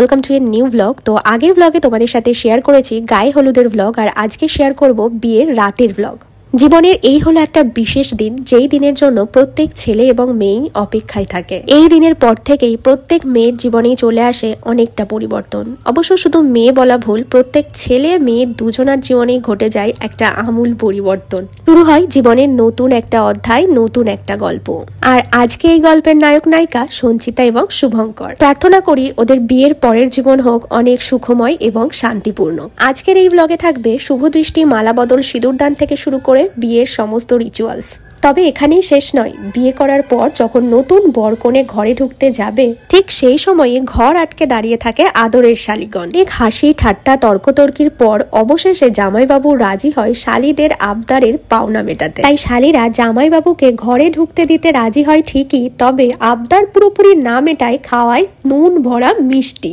Welcome to a new blog. তো আগের ব্লগে তোমাদের সাথে শেয়ার করেছি গায়ে হলুদের ব্লগ, আর আজকে শেয়ার করব বিয়ের রাতের ব্লগ। জীবনের এই হলো একটা বিশেষ দিন, যেই দিনের জন্য প্রত্যেক ছেলে এবং মেয়েই অপেক্ষায় থাকে। এই দিনের পর থেকেই প্রত্যেক মেয়ের জীবনেই চলে আসে অনেকটা পরিবর্তন। অবশ্য শুধু মেয়ে বলা ভুল, প্রত্যেক ছেলে মেয়ে দুজনার জীবনেই ঘটে যায় একটা আমূল পরিবর্তন। শুরু হয় জীবনের নতুন একটা অধ্যায়, নতুন একটা গল্প। আর আজকে এই গল্পের নায়ক নায়িকা সঞ্চিতা এবং শুভঙ্কর। প্রার্থনা করি ওদের বিয়ের পরের জীবন হোক অনেক সুখময় এবং শান্তিপূর্ণ। আজকের এই ব্লগে থাকবে শুভ দৃষ্টি, মালা বদল, সিঁদুরদান থেকে শুরু করে বিয়ের সমস্ত রিচুয়ালস। তবে এখানেই শেষ নয়। বিয়ে করার পর যখন নতুন বর কনে ঘরে ঢুকতে যাবে, ঠিক সেই সময়ে ঘর আটকে দাঁড়িয়ে থাকে আদরের শালীগণ। এক হাসি ঠাট্টা তর্কতর্কির পর অবশেষে জামাইবাবু রাজি হয় শালীদের আবদারের পাওনা মেটাতে। তাই শালীরা জামাইবাবুকে ঘরে ঢুকতে দিতে রাজি হয় ঠিকই, তবে আবদার পুরোপুরি না মেটায় খাওয়ায় নুন ভরা মিষ্টি।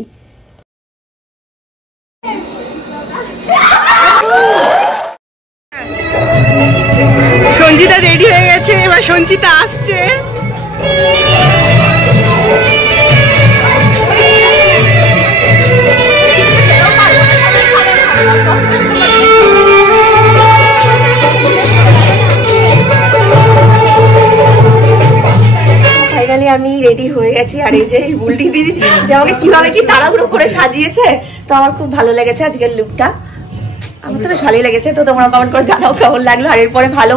সঞ্চিতা রেডি হয়ে গেছে, এবার সঞ্চিতা আসছে। ফাইনালি আমি রেডি হয়ে গেছি, আর এই যে বুলটি দিদি যে আমাকে কিভাবে কি তাড়াহুড়ো করে সাজিয়েছে, তো আমার খুব ভালো লেগেছে আজকের লুকটা। আমার তো বেশ ভালোই লেগেছে। তো তোমরা কমেন্ট করে জানাও কেমন লাগলো। আর এরপরে ভালো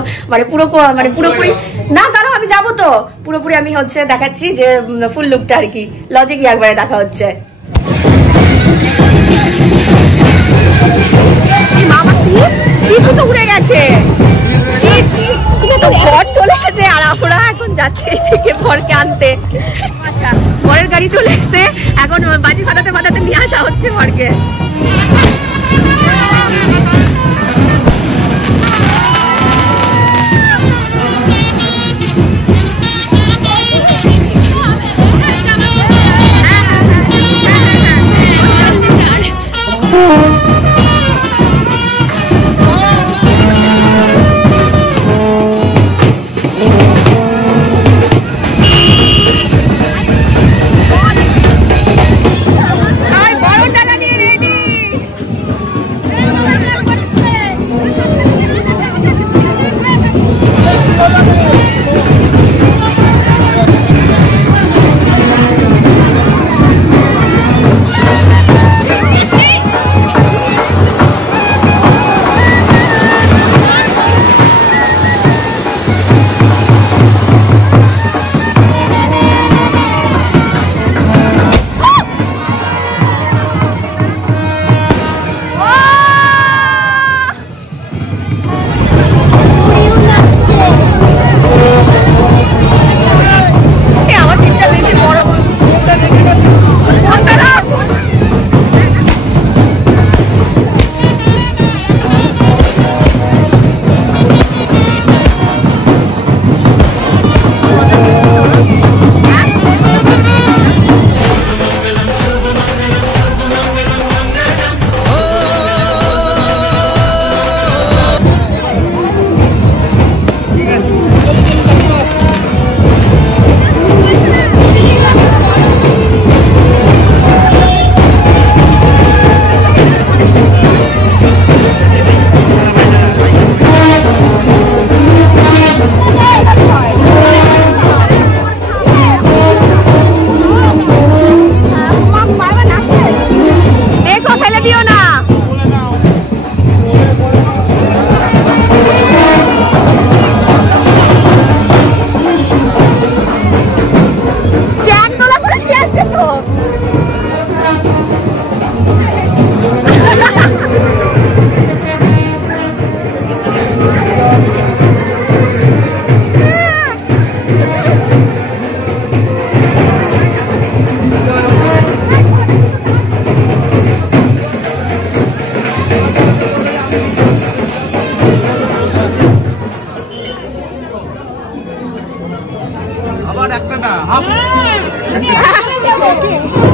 পুরোপুরি না, দাঁড়াও আমি যাবো তো পুরোপুরি আমি দেখাচ্ছি যে ফুল লুকটা আর কি লজে গিয়ে একবারে দেখা হচ্ছে। উড়ে গেছে, ঘর চলে এসেছে, আর আমরা এখন যাচ্ছি থেকে ঘরকে আনতে। আচ্ছা, ঘরের গাড়ি চলে এসছে, এখন বাজি ফাটাতে ফাটাতে নিয়ে আসা হচ্ছে ঘরকে।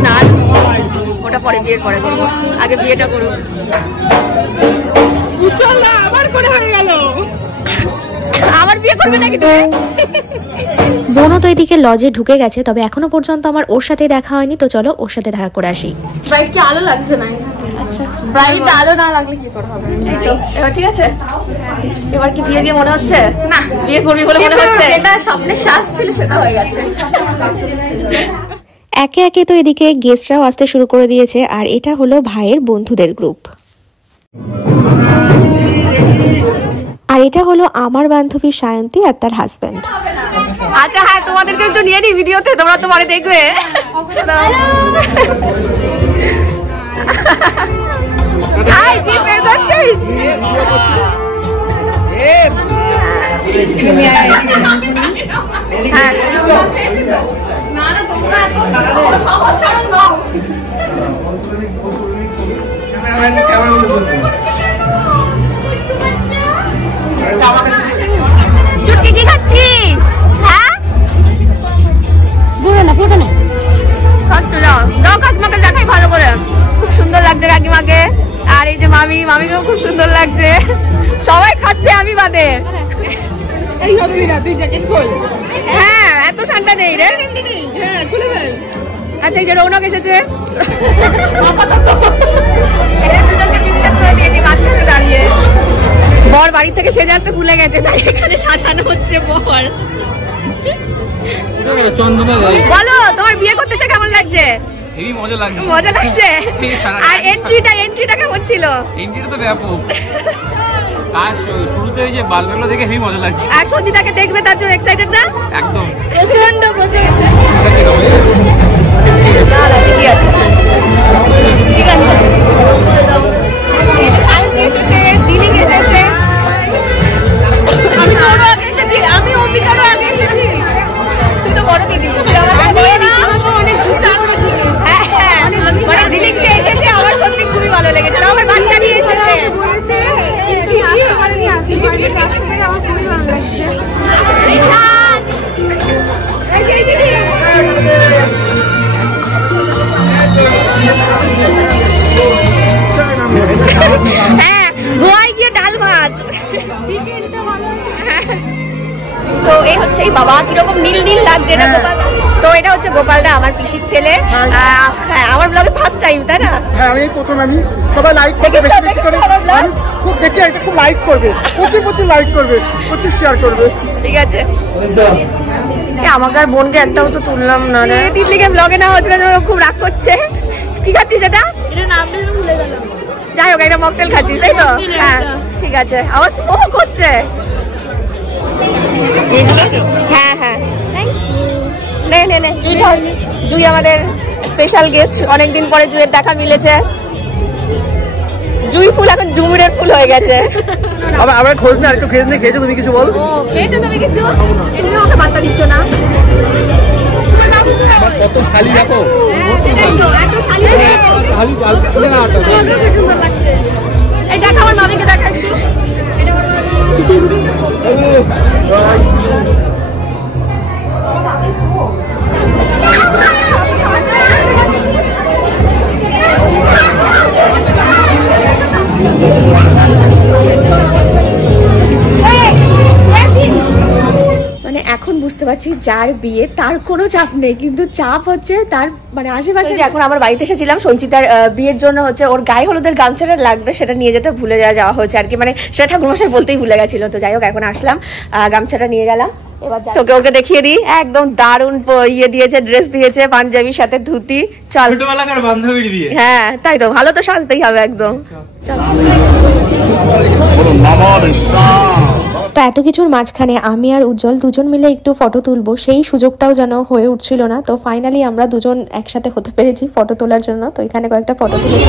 না ওটা পরে, বিয়ের পরে করবো, আগে বিয়েটা করুক। আবার বিয়ে করবে নাকি তুমি? বোনও তো এদিকে লজে ঢুকে গেছে, তবে এখনো পর্যন্ত আমার ওর সাথে দেখা হয়নি, তো চলো ওর সাথে দেখা করে আসি। ব্রাইট কি আলো লাগছে না? আচ্ছা, ব্রাইট আলো না লাগলে কি করে হবে? এই তো এবার ঠিক আছে। এবার কি বিয়ে মনে হচ্ছে? না, বিয়ে করবি বলে মনে হচ্ছে। এটা স্বপ্নের শ্বাস ছিল, সেটা হয়ে গেছে। একে একে তো এদিকে গেস্টরাও আসতে শুরু করে দিয়েছে, আর এটা হলো ভাইয়ের বন্ধুদের গ্রুপ। আর এটা হলো আমার বান্ধবী সায়ন্তী আর তার হাজব্যান্ড। আচ্ছা হ্যাঁ, তোমাদেরকে একটু নিয়ে নি ভিডিওতে, তোমরা তো পরে দেখবে। হাই, কি বের করছিস? হ্যাঁ না না, তোমরা এত সহজ সরল নও। চুটকি কি খাচ্ছিস? হ্যাঁ বুঝো না, ফুটো না, খাচ্ছো না? দাও কাকিমাকে দেখাই ভালো করে। খুব সুন্দর লাগছে কাকিমাকে। আর এই যে মামিকেও খুব সুন্দর লাগছে। সবাই খাচ্ছে, আমি বাদে। হ্যাঁ, এত ঠান্ডা নেই রে। আচ্ছা, এই যে রৌনক এসেছে, দুজনকে বিচ্ছেদ করে দিয়েছি মাঝখানে দাঁড়িয়ে। বর বাড়ি থেকে সেজে আসতে ভুলে গেছে, তাই এখানে সাজানো হচ্ছে বর। বলো, তোমার বিয়ে করতে সে কেমন লাগছে? মজা লাগছে। মজা লাগছে। আর এন্ট্রিটা কেমন ছিল? এন্ট্রিটা তো ব্যাপক। আর শুরুতে ওই যে বালগুলো দেখে হেভি মজা লাগছে। আর সঞ্জিতাকে দেখবে তার জন্য এক্সাইটেড না? একদম প্রচন্ড ঠিক আছে, ঠিক আছে। এসেছে, জিলিং এসেছে, আমি তোরও আগে এসেছি, আমি অম্বিকারও আগে এসেছি। তুই তো বড় দিদি, অনেক হ্যাঁ হ্যাঁ, মানে জিলিংকে এসেছে, আমার সত্যি খুবই ভালো লেগেছে। আমার বাচ্চা নিয়ে এসেছে। হ্যাঁ, গোয়ায় গিয়ে ডাল ভাত। তো এই হচ্ছে বাবা, কিরকম নীল নীল লাগছে এটা। গোপাল, তো এটা হচ্ছে গোপালদা, আমার পিসির ছেলে। হ্যাঁ, আমার ব্লগে ফার্স্ট টাইম, তাই না? হ্যাঁ, আমি প্রথম। আমি সবাই লাইক করবে, বেশি বেশি করে খুব দেখে একটা খুব লাইক করবে, প্রচুর লাইক করবে, প্রচুর শেয়ার করবে। ঠিক আছে। আমাকে আর বোনকে একটাও তো তুললাম না রে। টিটলিকে ব্লগে না হচ্ছে, খুব রাগ করছে। কি খাচ্ছিস এটা? এটা নামটা আমি ভুলে গেলাম। যাই হোক, একটা মকটেল খাচ্ছিস, তাই তো? হ্যাঁ ঠিক আছে। আওয়াজ ও করছে। হ্যাঁ হ্যাঁ, নে নে নে, জুই ধর। জুই আমাদের স্পেশাল গেস্ট, অনেকদিন পরে জুইয়ের দেখা মিলেছে। জুই ফুল এখন জুমুরের ফুল হয়ে গেছে। আবার খোঁজ না, একটু খেয়ে খেয়েছো তুমি? কিছু বল। ও খেয়েছো তুমি কিছু? এমনি ওকে বার্তা দিচ্ছ না? কত খালি দেখো, সুন্দর লাগছে। এই দেখা, আমার মামিকে দেখা একটু। মানে এখন বুঝতে পারছি যার বিয়ে তার কোনো চাপ নেই, কিন্তু চাপ হচ্ছে তার মানে আশেপাশে। এখন আমার বাড়িতে এসেছিলাম, সঞ্চিতার বিয়ের জন্য হচ্ছে ওর গায়ে হলুদের গামছাটা লাগবে, সেটা নিয়ে যেতে ভুলে যাওয়া হয়েছে আর কি। মানে সেটা ঠাকুরমশাই বলতেই ভুলে গেছিল। তো যাই হোক, এখন আসলাম, গামছাটা নিয়ে গেলাম। এবার তোকে ওকে দেখিয়ে দিই। একদম দারুণ ইয়ে দিয়েছে, ড্রেস দিয়েছে, পাঞ্জাবির সাথে ধুতি। চল, ছোটবেলাকার বান্ধবীর বিয়ে। হ্যাঁ তাই তো, ভালো তো সাজতেই হবে একদম। চল। তো এত কিছুর মাঝখানে আমি আর উজ্জ্বল দুজন মিলে একটু ফটো তুলবো, সেই সুযোগটাও যেন হয়ে উঠছিল না। তো ফাইনালি আমরা দুজন একসাথে হতে পেরেছি ফটো তোলার জন্য। তো এখানে কয়েকটা ফটো তুলেছি।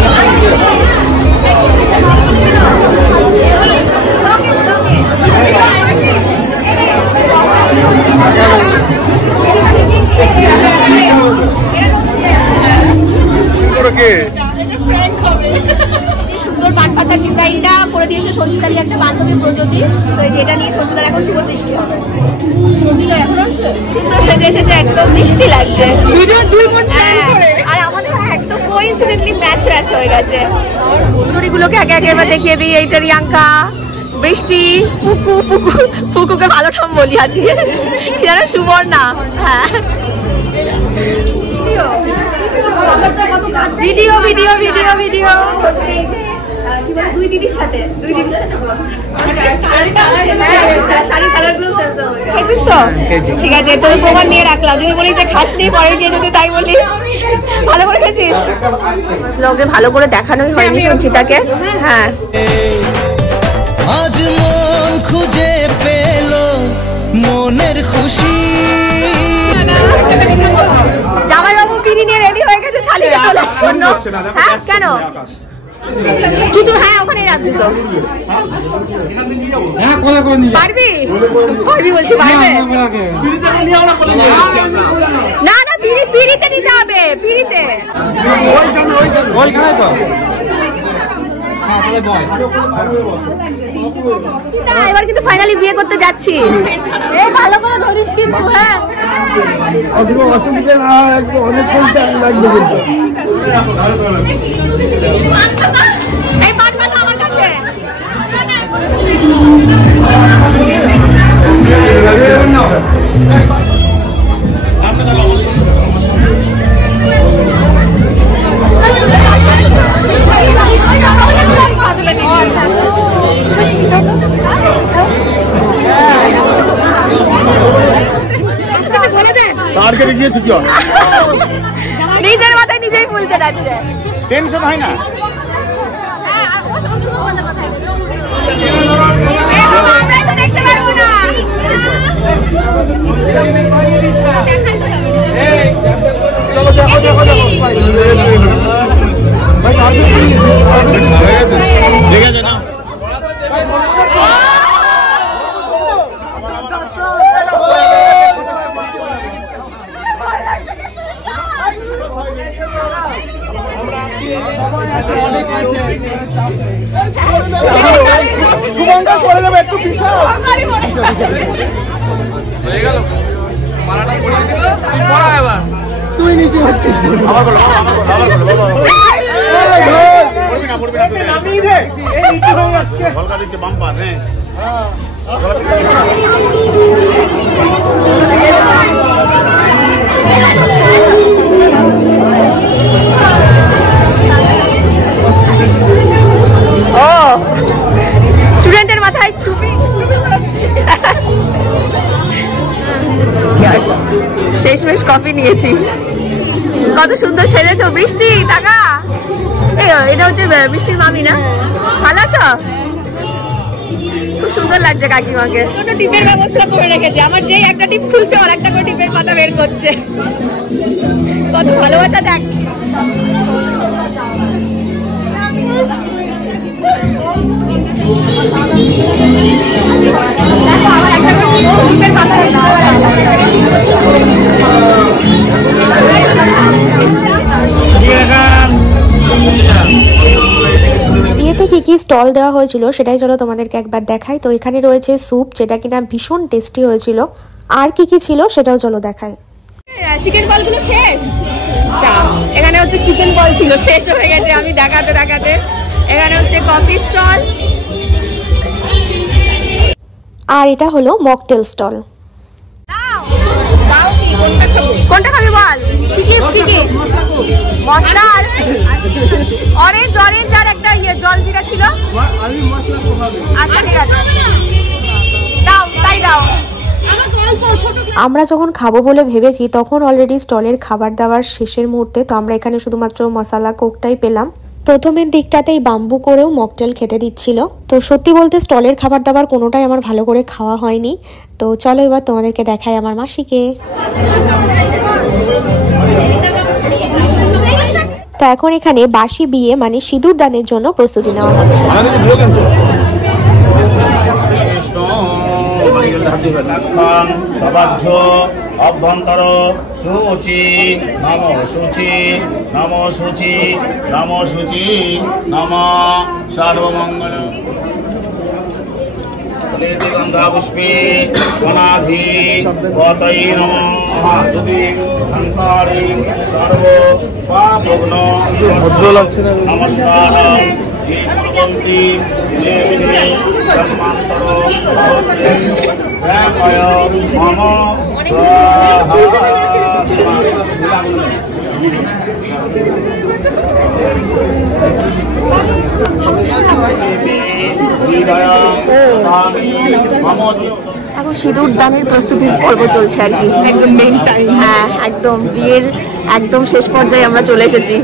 সুন্দর পাটপাতার ডিজাইনটা করে দিয়েছে সঞ্চিতারই একটা বান্ধবী প্রযুক্তি। তো এই যেটা নিয়ে সঞ্চিতার এখন শুভ দৃষ্টি হবে। সুন্দর সেজে এসেছে, একদম মিষ্টি লাগছে। আর আমাদের একদম কোইন্সিডেন্টলি ম্যাচ হয়ে গেছে। সুন্দরীগুলোকে আগে আগে এবার দেখিয়ে দিই। এইটা রিয়াঙ্কা, বৃষ্টি, পুকু, পুকুকে ভালো নাম বলি আছি, কি জানো, সুবর্ণা। হ্যাঁ, ভিডিও ভিডিও ভিডিও ভিডিও হচ্ছে এই যে কি বলে, দুই দিদির সাথে শাড়ি কালারগুলো ঠিক আছে। তোর প্রমাণ নিয়ে রাখলাম, যদি বলি যে খাসনি পরে গিয়ে যদি তাই বলিস। ভালো করে খেয়েছিস? ব্লগে ভালো করে দেখানোই হয়নি সঞ্চিতাকে। হ্যাঁ, আজ মন খুঁজে পেল মনের খুশি। জামাইবাবু বিড়ি নিয়ে রেডি হয়ে গেছে শালিকে তোলার জন্য। হ্যাঁ, কেন জুতো? হ্যাঁ, ওখানে রাখ জুতো। পারবি? পারবি বলছি, পারবে না? না, পিড়িতে নিতে হবে, পিড়িতে। এবার কিন্তু ফাইনালি বিয়ে করতে যাচ্ছি। ভালো করে ধরিস কিন্তু। হ্যাঁ, অসুবিধা না হয়, অনেকক্ষণ টাইম লাগবে কিন্তু। এই পাট পাতা আমার কাছে। টার্গেটে গিয়েছে কি? নিজের মাথায় নিজেই ফুলতে যাচ্ছে, টেনশন হয় না। দেখতে পারবো না। ঠিক আছে না? করে দেবে, একটু পিছাও। হয়ে গেল, মালাটা পরিয়ে দিল, তুই পড়া এবার। তুই নিচে হচ্ছিস। নামিয়ে দে, এই নিচে হয়ে যাচ্ছে। ভলকা দিচ্ছে বাম্পার। হ্যাঁ, ও স্টুডেন্টের মাথায় টুপি। শেষমেশ কফি নিয়েছি। কত সুন্দর সেজেছো বৃষ্টি, টাকা। এটা হচ্ছে বৃষ্টির মামি না? ভালো আছো? খুব সুন্দর লাগছে কাকিমাকে। ছোট টিপের ব্যবস্থা করে রেখেছে। আমার যেই একটা টিপ খুলছে, আর একটা করে টিপের পাতা বের করছে। কত ভালোবাসা দেখ। বিয়েতে কি কি স্টল দেওয়া হয়েছিল সেটাই চলো তোমাদেরকে একবার দেখাই। তো এখানে রয়েছে স্যুপ, যেটা কিনা ভীষণ টেস্টি হয়েছিল। আর কি কি ছিল সেটাও চলো দেখাই। চিকেন বল গুলো শেষ। এখানে হচ্ছে চিকেন বল ছিল, শেষ হয়ে গেছে আমি দেখাতে দেখাতে। এখানে হচ্ছে কফি স্টল, আর এটা হলো মকটেল স্টল। কোনটা খাবি বল? কি কি মশলার অরেঞ্জ অরেঞ্জ আর একটা জলজিরা ছিল। আচ্ছা ঠিক আছে, দাও তাই দাও। আমরা যখন খাবো বলে ভেবেছি তখন অলরেডি স্টলের খাবার দাবার শেষের মুহূর্তে। তো আমরা এখানে শুধুমাত্র মশলা কোকটাই পেলাম। প্রথমের দিকটাতেই বাম্বু করেও মকটেল খেতে দিচ্ছিল। তো সত্যি বলতে স্টলের খাবার দাবার কোনোটাই আমার ভালো করে খাওয়া হয়নি। তো চলো এবার তোমাদেরকে দেখাই আমার মাসিকে। তো এখন এখানে বাসি বিয়ে মানে সিঁদুর দানের জন্য প্রস্তুতি নেওয়া হচ্ছে। সবাহ্য অভ্যন্তর সূচি নম সূচি নম সূচি নম সূচি নম সর্বমঙ্গল গন্ধা পুষ্পে গণাধি পতৈ নমঃ সর্ব পাপগ্ন নমস্কার এখন সিঁদুর দানের প্রস্তুতির পর্ব চলছে আর কি, একদম মেইন টাইম। হ্যাঁ একদম বিয়ের একদম শেষ পর্যায়ে আমরা চলে এসেছি।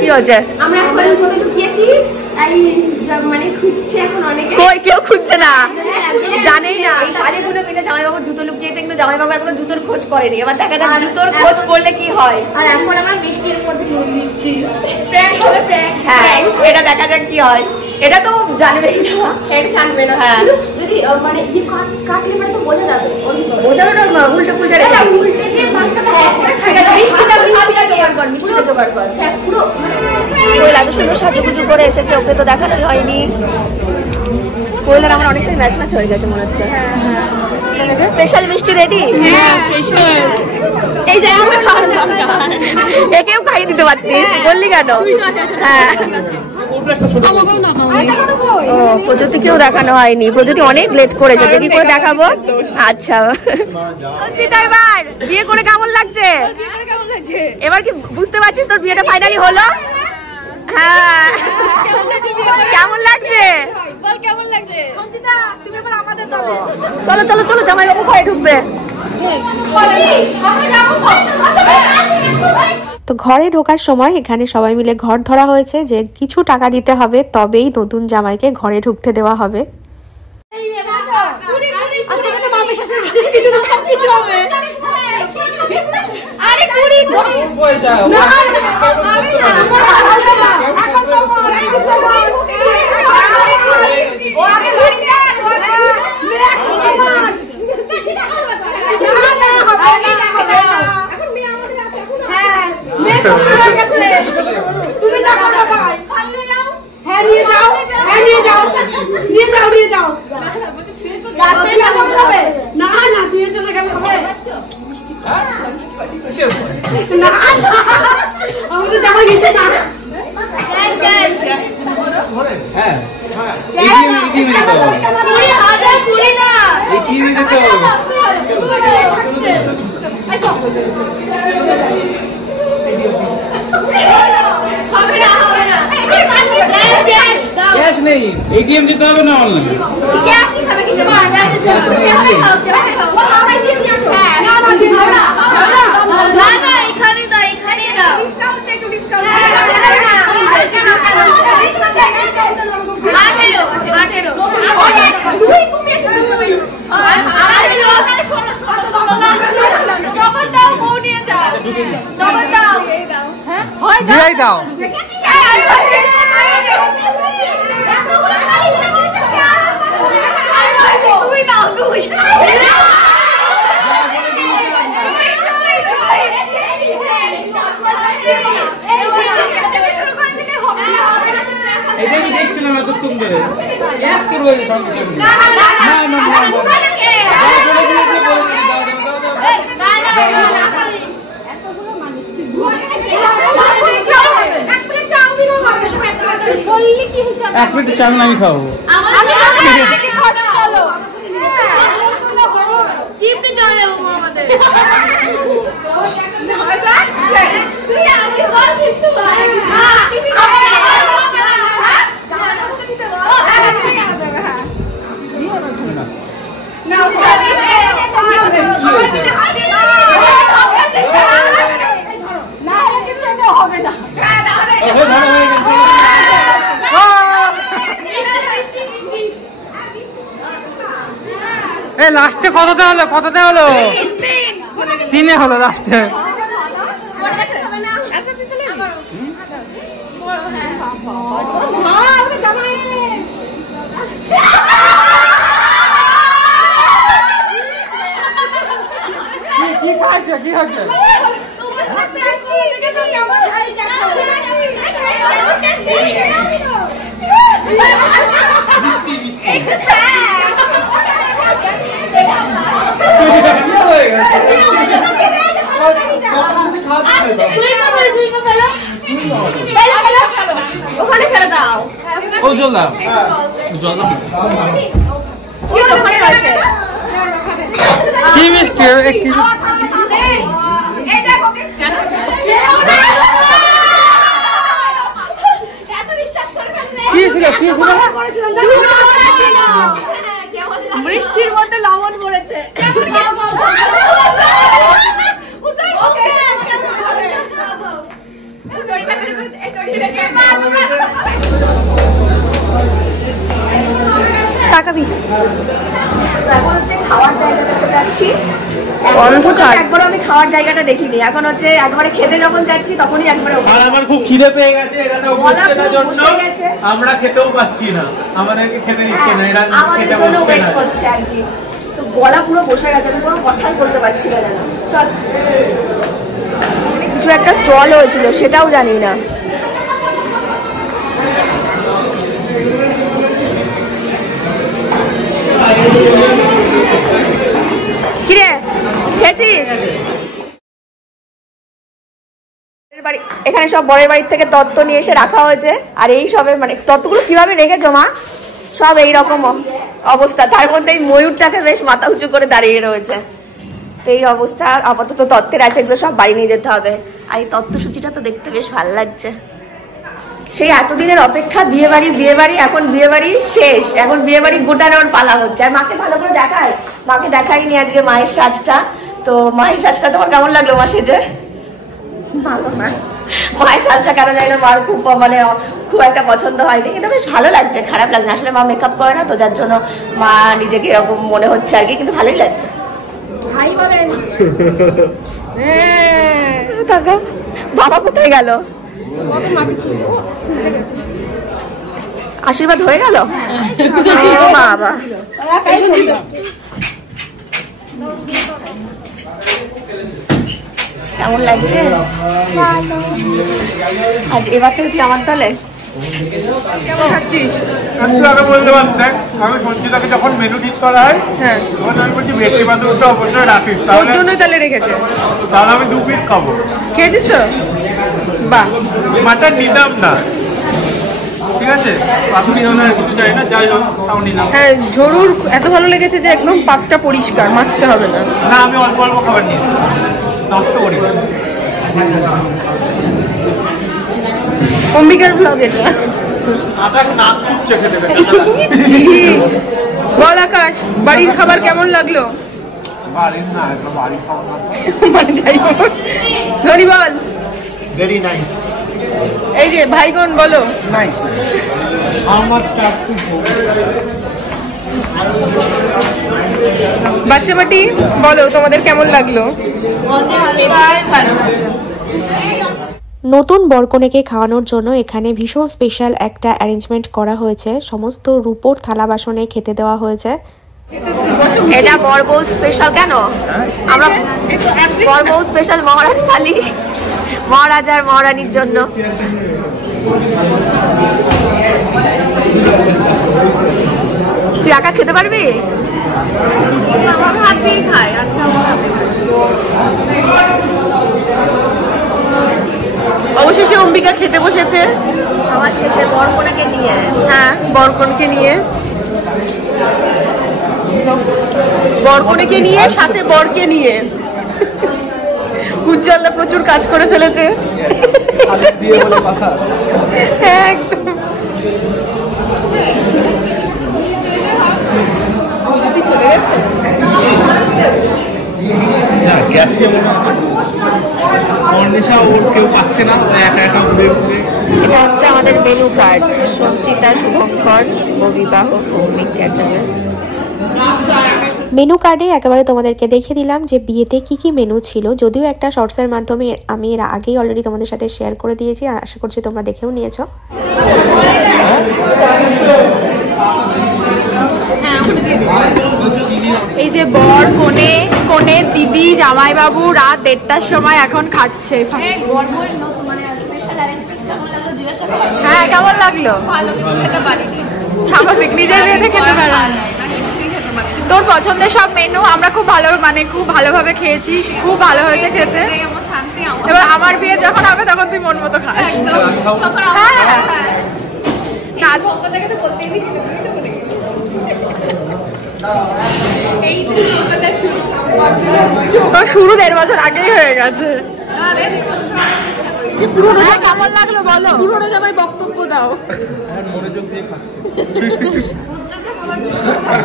কি হচ্ছে? আমরা এখন জুতো লুকিয়েছি, মানে খুঁজছে এখন অনেকে। কই কেউ খুঁজছে না, জানেই না। এই শাড়িগুলো কিনে জামাইবাবু জুতো লুকিয়েছে, কিন্তু জামাইবাবু এখনো জুতোর খোঁজ করেনি। এবার দেখা যাক জুতোর খোঁজ করলে কি হয়। আর এখন আমরা মিষ্টির মধ্যে নুন দিচ্ছি, প্র্যাঙ্ক হবে প্র্যাঙ্ক। হ্যাঁ এটা দেখা যাক কি হয়। এটা তো জানবেই না, এটা জানবে না। হ্যাঁ যদি মানে এই কাটলে মানে তো বোঝা যাবে, বোঝানো না, উল্টে ফুলটে রেখে দিই। উল্টে দিয়ে মাছটা মিষ্টিটা জোগাড় কর, মিষ্টিটা জোগাড় কর। হ্যাঁ পুরো কোয়েল এত সুন্দর সাজুগুজু করে এসেছে, ওকে তো দেখানোই হয়নি। কোয়েলের আমার অনেকটাই ম্যাচ ম্যাচ হয়ে গেছে মনে হচ্ছে। স্পেশাল মিষ্টি রেডি? এই জায়গাটা খাওয়ার দরকার, একেও খাইয়ে দিতে পারতিস, বললি কেন? হ্যাঁ ও প্রযুক্তিকেও দেখানো হয়নি, প্রযুক্তি অনেক লেট করেছে, তো কি করে দেখাবো? আচ্ছা এবার বিয়ে করে কেমন লাগছে? এবার কি বুঝতে পারছিস তোর বিয়েটা ফাইনালি হলো? হ্যাঁ কেমন লাগছে? চলো চলো চলো, জামাইবাবু ঘরে ঢুকবে। তো ঘরে ঢোকার সময় এখানে সবাই মিলে ঘর ধরা হয়েছে যে কিছু টাকা দিতে হবে, তবেই নতুন জামাইকে ঘরে ঢুকতে দেওয়া হবে। এটিএম যেতে হবে না অনলাইন? দাও এটা আমি দেখছিলাম এতক্ষণ ধরে, ক্যাশ করবো এই সব কিছু। না এক প্লেট চাউমিন আমি খাবো। লাস্টে কতটা হলো? 3 হলো লাস্টে। কি হচ্ছে? ওখানে ফেলে দাও। ও জল দাও, জল দাও। কি মিষ্টি বৃষ্টির মধ্যে লবণ পড়েছে। তাকাবি এখন হচ্ছে খাওয়ার জায়গাটাতে যাচ্ছি। একবার আমি খাওয়ার জায়গাটা দেখিনি, এখন হচ্ছে একবারে খেতে যখন যাচ্ছি তখনই একবারে আর আমার খুব খিদে পেয়ে গেছে, এটাতে বসছে না জন্য আমরা খেতেও পাচ্ছি না, আমাদেরকে খেতে দিচ্ছে না, এরা খেতে বসছে না করছে আর কি। তো গলা পুরো বসে গেছে, আমি কোনো কথাই বলতে পারছি না। চল, কিছু একটা স্টল হয়েছিল সেটাও জানি না। কিরে খেয়েছিস? এখানে সব বরের বাড়ির থেকে তত্ত্ব নিয়ে এসে রাখা হয়েছে, আর এই সবের মানে তত্ত্বগুলো কিভাবে রেখেছো মা? সব এইরকম অবস্থা, তার মধ্যে এই ময়ূরটাকে বেশ মাথা উঁচু করে দাঁড়িয়ে রয়েছে। এই অবস্থা আপাতত তত্ত্বের আছে, এগুলো সব বাড়ি নিয়ে যেতে হবে। আর এই তত্ত্বসূচিটা তো দেখতে বেশ ভালো লাগছে। সেই এতদিনের অপেক্ষা, বিয়ে বাড়ি, এখন বিয়ে বাড়ি শেষ, এখন বিয়ে বাড়ি গোটানোর পালা হচ্ছে। আর মাকে ভালো করে দেখায়, মাকে দেখাইনি আজকে মায়ের সাজটা। তো মায়ের সাজটা তোমার কেমন লাগলো মা সেজে? মায়ের সাজটা কেন জানি না মার খুব একটা পছন্দ হয়নি, কিন্তু বেশ ভালো লাগছে, খারাপ লাগছে না। আসলে মা মেকআপ করে না তো, যার জন্য মা নিজেকে এরকম মনে হচ্ছে আর কি, কিন্তু ভালোই লাগছে। ভাই বলেন বাবা কোথায় গেল? আশীর্বাদ হয়ে গেল বাবা। কেমন লাগছে আজ? এবার থেকে তুই আমার দলে বলতে পারতেন। আমি সঞ্চিতাকে যখন মেনু ঠিক করা হয়, আমি বলছি ভেটকি পাতুরিটা অবশ্যই রাখিস, তাহলে রেখেছে, তাহলে আমি 2 পিস খাবো। খেয়েছিস তো? বাহ, মাটন নিতাম না, ঠিক আছে, পাতুরি হলে কিছু চাই না, যাই হোক তাও নিলাম। হ্যাঁ, ঝরুর এত ভালো লেগেছে যে একদম পাকটা পরিষ্কার, মাছতে হবে না। না, আমি অল্প অল্প খাবার নিয়েছি, নষ্ট করি। অম্বিকার ব্লগ এটা। বল আকাশ, বাড়ির খাবার কেমন লাগলো? ধনী বল। Very nice. এই যে ভাইগণ বলো। নাইস। বাচ্চা বাটি বলো, তোমাদের কেমন লাগলো? নতুন বরকনেকে খাওয়ানোর জন্য এখানে ভীষণ স্পেশাল একটা অ্যারেঞ্জমেন্ট করা হয়েছে, সমস্ত রূপোর থালা বাসনে খেতে দেওয়া হয়েছে। এটা বরবউ স্পেশাল কেন? আমরা বরবউ স্পেশাল মহারাজ থালি, মহারাজ আর মহারানীর জন্য। তুই একা খেতে পারবি? আমার হাত দিয়ে খায় আজকে। অবশেষে অম্বিকা খেতে বসেছে সবার শেষে বরকনেকে নিয়ে। হ্যাঁ, বরকনকে নিয়ে, বরকনেকে নিয়ে, সাথে বরকে নিয়ে। উজ্জ্বলদা প্রচুর কাজ করে ফেলেছে। হ্যাঁ, একদম। চলে গেছে না, গ্যাসে অর্নিশা ওর কেউ পাচ্ছে না, একা একা ঘুরে ঘুরে। এটা হচ্ছে আমাদের মেনু কার্ড। সঞ্চিতা, শুভঙ্কর, শুভবিবাহ, ভৌমিক ক্যাটারার। মেনু কার্ডে একেবারে তোমাদেরকে দেখে দিলাম যে বিয়েতে কি কি মেনু ছিল, যদিও একটা শর্টসের মাধ্যমে আমি এর আগেই অলরেডি তোমাদের সাথে শেয়ার করে দিয়েছি, আশা করছি তোমরা দেখেও নিয়েছো। এই যে বর কোণে দিদি জামাইবাবু রাত 1টার সময় এখন খাচ্ছে। হ্যাঁ কেমন লাগলো? স্বাভাবিক, নিজের মেয়ে থেকে খেতে পারে। তোর পছন্দের সব মেনু আমরা খুব ভালোভাবে খেয়েছি, খুব ভালো হয়েছে খেতে। এবার আমার বিয়ে যখন হবে তখন তুই মন মতো খাস। শুরু 1.5 বছর আগেই হয়ে গেছে। কেমন লাগলো বলো? পুরোনো জামাই বক্তব্য দাও।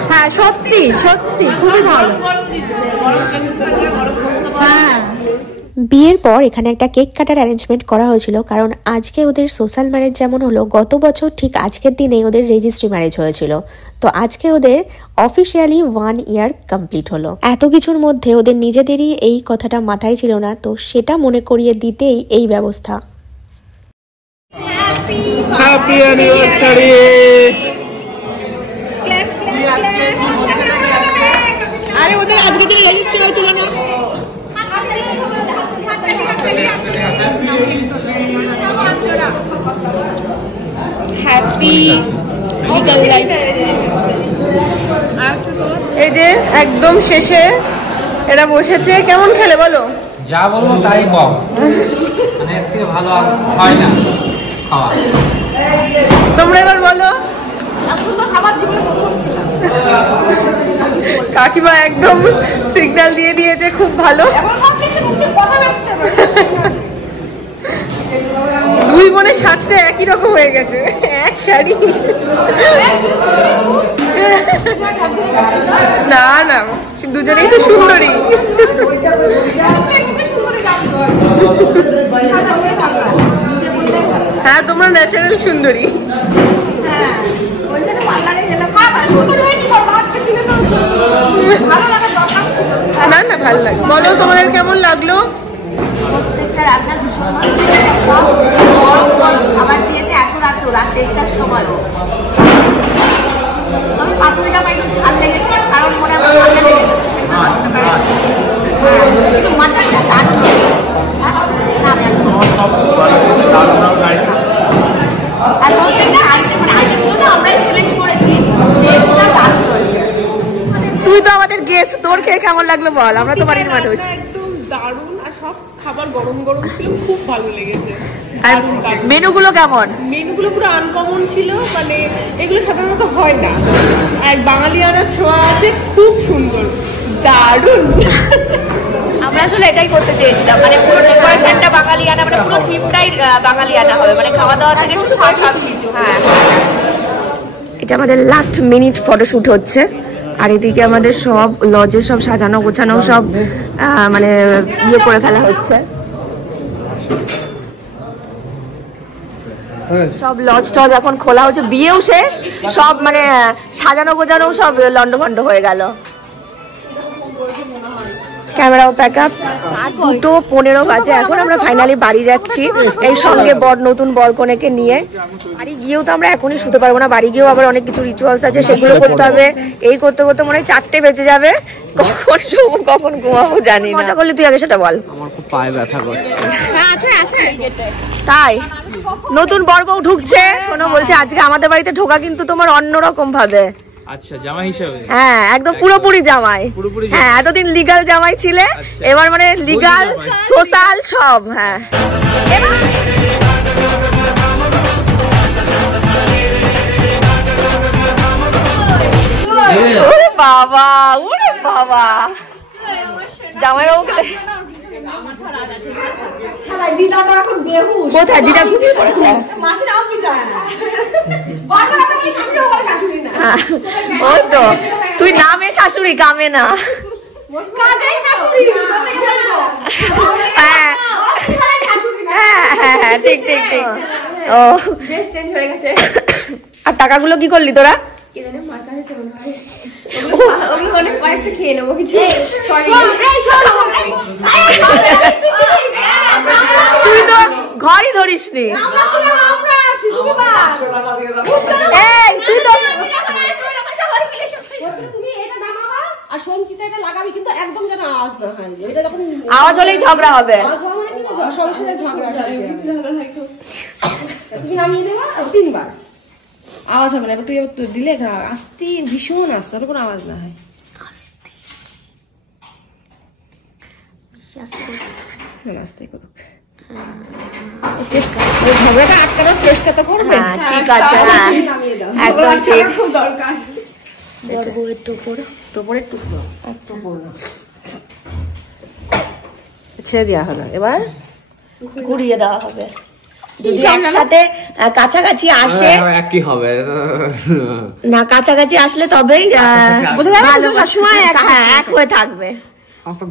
হ্যাঁ সত্যি খুবই ভালো। হ্যাঁ বিয়ের পর এখানে একটা কেক কাটার অ্যারেঞ্জমেন্ট করা হয়েছিল, কারণ আজকে ওদের সোশ্যাল ম্যারেজ যেমন হলো, গত বছর ঠিক আজকের দিনে ওদের রেজিস্ট্রি ম্যারেজ হয়েছিল। তো আজকে ওদের অফিসিয়ালি 1 ইয়ার কমপ্লিট হলো। এত কিছুর মধ্যে ওদের নিজেদেরই এই কথাটা মাথায় ছিল না, তো সেটা মনে করিয়ে দিতেই এই ব্যবস্থা। Happy anniversary. আরে ওদের আজকের দিনে রেজিস্ট্রি হয়েছিল না? Happy legal life. এই যে একদম শেষে এরা বসেছে, কেমন খেলে বলো? যা বলবো তাই বল, মানে এর থেকে ভালো আর হয় না খাওয়া। তোমরা এবার বলো। কাকিমা একদম সিগন্যাল দিয়ে দিয়েছে, খুব ভালো। দুই বোনে সাজটা একই রকম হয়ে গেছে, এক শাড়ি। না না দুজনেই তো সুন্দরী। হ্যাঁ তোমরা ন্যাচারাল সুন্দরী। না না ভালো লাগে। বলো তোমাদের কেমন লাগলো? প্রত্যেকটা রান্না ভীষণ খাবার দিয়েছে এত রাত 1টার সময়। তবে পাতুরিটা আমার একটু ঝাল লেগেছে, কারণ মনে আমার ঠান্ডা লেগেছে, কিন্তু মাটনটা দারুণ। আর প্রত্যেকটা আইটেমগুলো তো আমরাই সিলেক্ট করেছি, টেস্টটা দারুণ হয়েছে। তুই তো আমাদের গেস্ট, তোর খেয়ে কেমন লাগলো বল? আমরা তো বাড়ির মানুষ। একদম দারুণ, আর সব খাবার গরম গরম ছিল, খুব ভালো লেগেছে। আর মেনুগুলো কেমন? মেনুগুলো পুরো আনকমন ছিল, মানে এগুলো সাধারণত হয় না, আর বাঙালিয়ানা ছোঁয়া আছে, খুব সুন্দর, দারুণ। আমরা আসলে এটাই করতে চেয়েছিলাম, মানে পুরো ডেকোরেশনটা বাঙালিয়ানা, মানে পুরো থিমটাই বাঙালিয়ানা হবে, মানে খাওয়া দাওয়া থেকে শুরু করে সব কিছু। হ্যাঁ এটা আমাদের লাস্ট মিনিট ফটোশুট হচ্ছে, আর এদিকে আমাদের সব লজে সব সাজানো গোছানো সব মানে ইয়ে করে ফেলা হচ্ছে। সব লজ টজ এখন খোলা হচ্ছে, বিয়েও শেষ, সব মানে সাজানো গোছানো সব লন্ডভন্ড হয়ে গেল। ক্যামেরাও প্যাক আপ। 2:15 বাজে, এখন আমরা ফাইনালি বাড়ি যাচ্ছি, এই সঙ্গে নতুন বর কনেকে নিয়ে। বাড়ি গিয়েও তো আমরা এখনই শুতে পারবো না, বাড়ি গিয়েও আবার অনেক কিছু রিচুয়ালস আছে, সেগুলো করতে হবে। এই করতে করতে মনে হয় 4টে বেজে যাবে, কখন শোবো কখন ঘুমাবো জানি না। মজা করলে তুই আগে সেটা বল। আমার খুব পায়ে ব্যথা করছে। তাই নতুন বর বউ ঢুকছে, শোনো বলছে আজকে আমাদের বাড়িতে ঢোকা কিন্তু তোমার অন্যরকম ভাবে। আচ্ছা জামাই হিসেবে? হ্যাঁ একদম পুরোপুরি জামাই। হ্যাঁ এতদিন লিগাল জামাই ছিলে, এবার মানে লিগাল সোশ্যাল সব। হ্যাঁ ওরে বাবা, ওরে বাবা, জামাই বাবু কোথায়? দিদা ঘুমিয়ে পড়েছে। ওই তো তুই নামে শাশুড়ি, কামে না। হ্যাঁ ঠিক ঠিক ঠিক। ও আর টাকাগুলো কি করলি তোরা? ওগুলো অনেক কয়েকটা খেয়ে নেবো কিছু। তুই তো ঘরই ধরিস নি। আওয়াজ হলেই ঝগড়া হবে। আওয়াজ হবে না, এবার তুই দিলে আস্তে ভীষণ আস্তে, কোনো আওয়াজ না হয়। আস্তে করুক, ঝগড়াটা আটকানোর চেষ্টা তো করবে। ঠিক আছে, একদম ঠিক। খুব দরকার। ছেড়ে দেওয়া হলো, এবার ঘুরিয়ে দেওয়া হবে। যদি একসাথে কাছাকাছি আসে একই হবে না, কাছাকাছি আসলে তবেই সবসময় এক হয়ে থাকবে।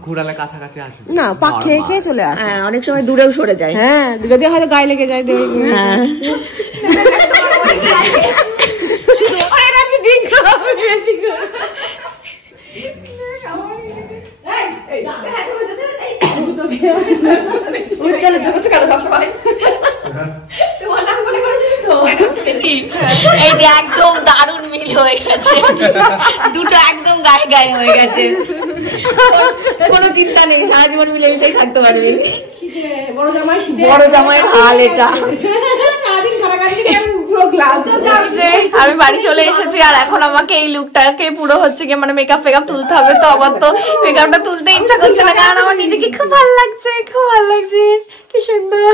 ঘুরালে কাছাকাছি আসবে না, পাক খেয়ে খেয়ে চলে আসে। হ্যাঁ, অনেক সময় দূরেও সরে যায়। হ্যাঁ, যদি হয়তো গায়ে লেগে যায়। হ্যাঁ, এইটা একদম দারুণ মিল হয়ে গেছে, দুটো একদম গায়ে গায়ে হয়ে গেছে। কোনো চিন্তা নেই, সারা জীবন মিলেমিশেই থাকতে পারবি। বড় জামাইয়ের হাল এটা। আমি বাড়ি চলে এসেছি আর এখন আমাকে এই লুকটাকে পুরো হচ্ছে কি মানে মেকআপ ফেকআপ তুলতে হবে। তো আমার তো মেকআপটা তুলতে ইচ্ছা করছে না, কারণ আমার নিজেকে খুব ভালো লাগছে, খুব ভালো লাগছে। কি সুন্দর,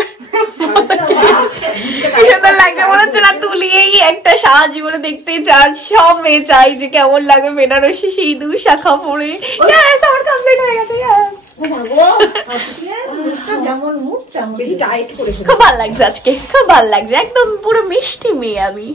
কি সুন্দর লাগছে, মনে হচ্ছে না তুলিয়েই একটা সারা জীবনে দেখতেই চাই। সব মেয়ে চাই যে কেমন লাগবে বেনারসি সিঁদুর শাখা পরে। আমার কমপ্লিট হয়ে গেছে। খুব ভালো লাগছে আজকে, খুব ভালো লাগছে, একদম পুরো মিষ্টি মেয়ে আমি।